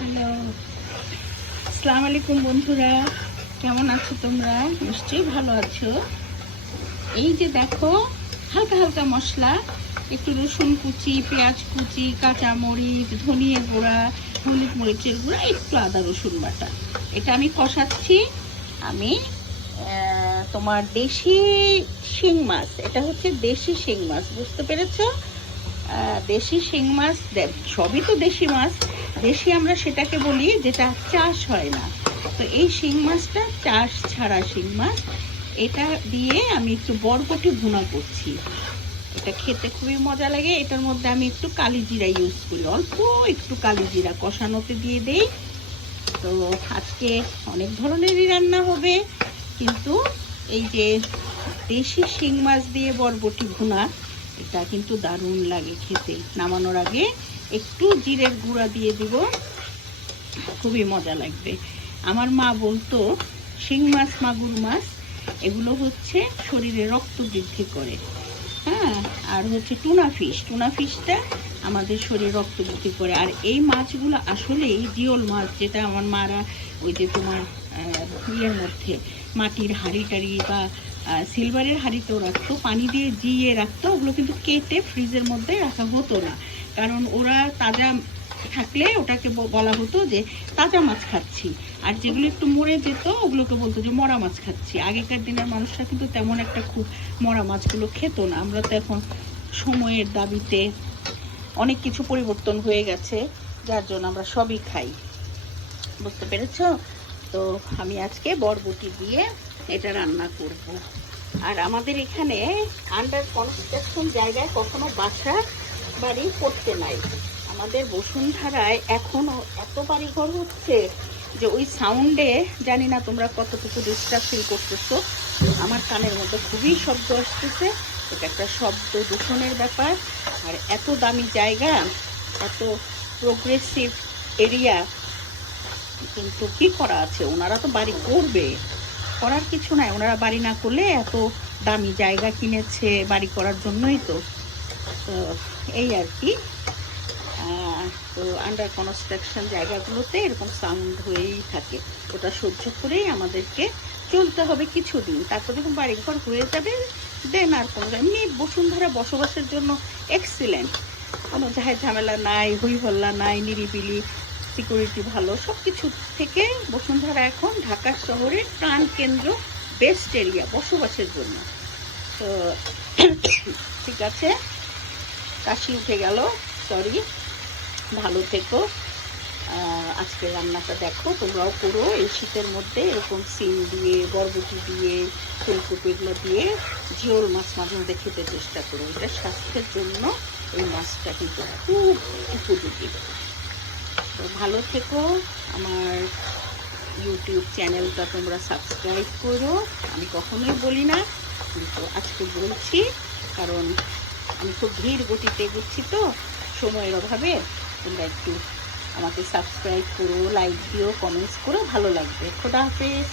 Hello, আসসালামু আলাইকুম বন্ধুরা, কেমন আছো তোমরা? নিশ্চয়ই ভালো আছো। এই যে দেখো, হালকা হালকা মশলা, একটু রসুন কুচি, পেঁয়াজ কুচি, কাঁচামরিচ, ধনিয়া গুঁড়া, হলুদ মরিচের গুঁড়া, একটু আদা রসুন বাটা, এটা আমি কষাচ্ছি। আমি তোমার দেশি শিং মাছ, এটা হচ্ছে দেশি শিং মাছ, বুঝতে পেরেছো? দেশি শিং মাছ, সবই তো দেশি মাছ। দেশি আমরা সেটাকে বলি যেটা চাষ হয় না। তো এই শিং মাছটা চাষ ছাড়া শিং মাছ, এটা দিয়ে আমি একটু বরবটি ভুনা করছি। এটা খেতে খুবই মজা লাগে। এটার মধ্যে আমি একটু কালি জিরা ইউজ করি, অল্প একটু কালি জিরা কষানোতে দিয়ে দেই। তো আজকে অনেক ধরনেরই রান্না হবে, কিন্তু এই যে দেশি শিং মাছ দিয়ে বরবটি ভুনা, এটা কিন্তু দারুণ লাগে খেতে। নামানোর আগে একটু জিরের গুঁড়া দিয়ে দিব, খুবই মজা লাগবে। আমার মা বলতো শিং মাছ, মাগুর মাছ, এগুলো হচ্ছে শরীরে রক্ত বৃদ্ধি করে। হ্যাঁ, আর হচ্ছে টুনা ফিশটা আমাদের শরীরে রক্ত বৃদ্ধি করে। আর এই মাছগুলো আসলেই জিওল মাছ, যেটা আমার মারা ওই যে তোমার ইয়ের মধ্যে মাটির হাঁড়ি টাড়ি বা সিলভারের হাঁড়িতেও রাখতো, পানি দিয়ে জিয়ে রাখতো। ওগুলো কিন্তু কেটে ফ্রিজের মধ্যে রাখা হতো না, কারণ ওরা তাজা থাকলে ওটাকে বলা হতো যে তাজা মাছ খাচ্ছি, আর যেগুলো একটু মরে যেত ওগুলোকে বলতো যে মরা মাছ খাচ্ছি। আগেকার দিনের মানুষরা কিন্তু তেমন একটা খুব মরা মাছগুলো খেত না। আমরা তো এখন সময়ের দাবিতে অনেক কিছু পরিবর্তন হয়ে গেছে, যার জন্য আমরা সবই খাই, বুঝতে পেরেছো? তো আমি আজকে বরবটি দিয়ে এটা রান্না করব। আর আমাদের এখানে আন্ডার কনস্ট্রাকশন জায়গায় কখনো বাসা বাড়ি করতে নাই। আমাদের বসুন্ধরায় এখনো এত বাড়িঘর হচ্ছে যে ওই সাউন্ডে জানি না তোমরা কতটুকু ডিস্টার্ব ফিল করতেছো। আমার কানের মধ্যে খুবই শব্দ আসতেছে, এটা একটা শব্দ দূষণের ব্যাপার। আর এত দামি জায়গা, এত প্রোগ্রেসিভ এরিয়া, কিন্তু কি করা আছে, ওনারা তো বাড়ি করবে, করার কিছু নাই। ওনারা বাড়ি না করলে, এত দামি জায়গা কিনেছে বাড়ি করার জন্যই তো। তো এই আর কি। তো আন্ডার কনস্ট্রাকশন জায়গাগুলোতে এরকম সাউন্ড হয়েই থাকে, ওটা সহ্য করেই আমাদেরকে চলতে হবে কিছুদিন। তারপর যখন বাড়িঘর হয়ে যাবে, দেন আর কোনো, এমনি বসুন্ধরা বসবাসের জন্য এক্সিলেন্ট, কোনো ঝামেলা নাই, হই হল্লা নাই, নিরিবিলি, সিকিউরিটি ভালো, সব কিছু থেকে বসুন্ধরা এখন ঢাকা শহরের প্রাণ কেন্দ্র, বেস্ট এরিয়া বসবাসের জন্য। তো ঠিক আছে, কাশি উঠে গেল, সরি, ভালো থেকো। আজকে রান্নাটা দেখো, তোমরাও করো এই শীতের মধ্যে, এরকম সিম দিয়ে, বরবটি দিয়ে, ফুলকপি এগুলো দিয়ে জিওল মাছ মাঝে মধ্যে খেতে চেষ্টা করো। এটা স্বাস্থ্যের জন্য এই মাছটা কিন্তু খুব উপযোগী। তো ভালো থেকো। আমার ইউটিউব চ্যানেলটা তোমরা সাবস্ক্রাইব করো। আমি কখনোই বলি না, কিন্তু আজকে বলছি, কারণ আমি খুব ধীর গতিতে এগোচ্ছি তো সময়ের অভাবে। তোমরা একটু আমাকে সাবস্ক্রাইব করো, লাইক দিও, কমেন্টস করো, ভালো লাগবে। খোদা হাফেজ।